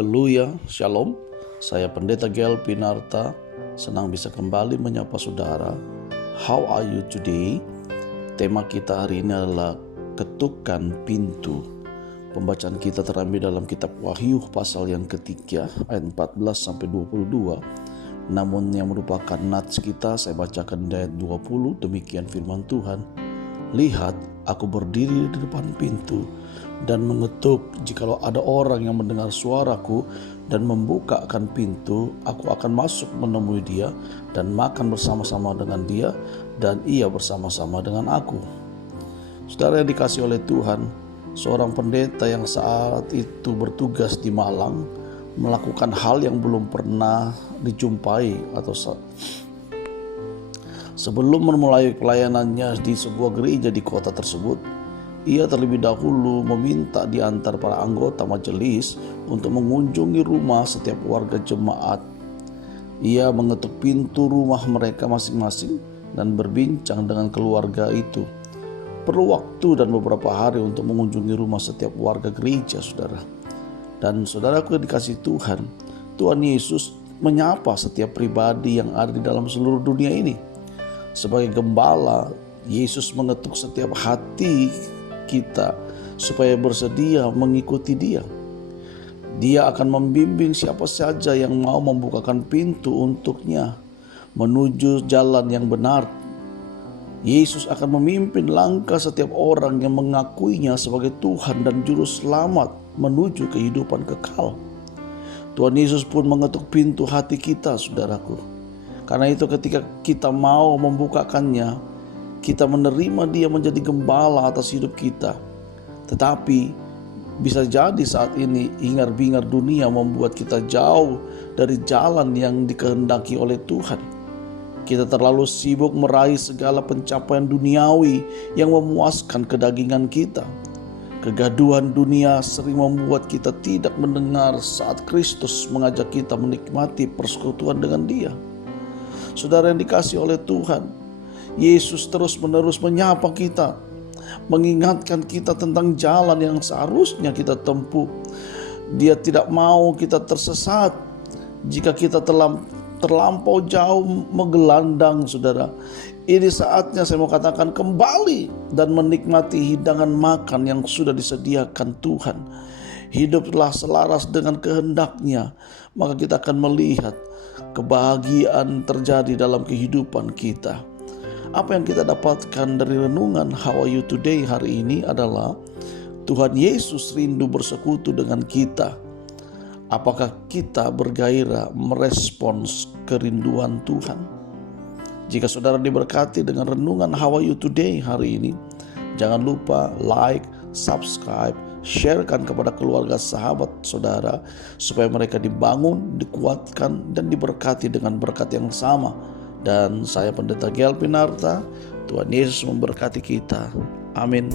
Haleluya, Shalom. Saya Pendeta Gel Pinarta, senang bisa kembali menyapa saudara. How are you today? Tema kita hari ini adalah ketukan pintu. Pembacaan kita terambil dalam kitab Wahyu pasal yang ketiga ayat 14-22. Namun yang merupakan nats kita, saya bacakan ayat 20, demikian firman Tuhan. Lihat, aku berdiri di depan pintu dan mengetuk. Jikalau ada orang yang mendengar suaraku dan membukakan pintu, aku akan masuk menemui dia dan makan bersama-sama dengan dia dan ia bersama-sama dengan aku. Saudara yang dikasihi oleh Tuhan, seorang pendeta yang saat itu bertugas di Malang melakukan hal yang belum pernah dijumpai atau sebelum memulai pelayanannya di sebuah gereja di kota tersebut, ia terlebih dahulu meminta di antara para anggota majelis untuk mengunjungi rumah setiap warga jemaat. Ia mengetuk pintu rumah mereka masing-masing dan berbincang dengan keluarga itu. Perlu waktu dan beberapa hari untuk mengunjungi rumah setiap warga gereja, saudara. Dan saudaraku yang dikasihi Tuhan, Tuhan Yesus menyapa setiap pribadi yang ada di dalam seluruh dunia ini. Sebagai gembala, Yesus mengetuk setiap hati kita supaya bersedia mengikuti Dia. Dia akan membimbing siapa saja yang mau membukakan pintu untuknya menuju jalan yang benar. Yesus akan memimpin langkah setiap orang yang mengakuinya sebagai Tuhan dan Juru Selamat menuju kehidupan kekal. Tuhan Yesus pun mengetuk pintu hati kita, saudaraku. Karena itu ketika kita mau membukakannya, kita menerima Dia menjadi gembala atas hidup kita. Tetapi bisa jadi saat ini hingar-bingar dunia membuat kita jauh dari jalan yang dikehendaki oleh Tuhan. Kita terlalu sibuk meraih segala pencapaian duniawi yang memuaskan kedagingan kita. Kegaduhan dunia sering membuat kita tidak mendengar saat Kristus mengajak kita menikmati persekutuan dengan Dia. Saudara yang dikasihi oleh Tuhan, Yesus terus-menerus menyapa kita, mengingatkan kita tentang jalan yang seharusnya kita tempuh. Dia tidak mau kita tersesat. Jika kita terlampau jauh menggelandang, saudara, ini saatnya saya mau katakan kembali dan menikmati hidangan makan yang sudah disediakan Tuhan. Hiduplah selaras dengan kehendak-Nya, maka kita akan melihat kebahagiaan terjadi dalam kehidupan kita. Apa yang kita dapatkan dari renungan How Are You Today hari ini adalah Tuhan Yesus rindu bersekutu dengan kita. Apakah kita bergairah merespons kerinduan Tuhan? Jika saudara diberkati dengan renungan How Are You Today hari ini, jangan lupa like, subscribe, sharekan kepada keluarga, sahabat, saudara, supaya mereka dibangun, dikuatkan, dan diberkati dengan berkat yang sama. Dan saya Pendeta Gel Pinarta, Tuhan Yesus memberkati kita. Amin.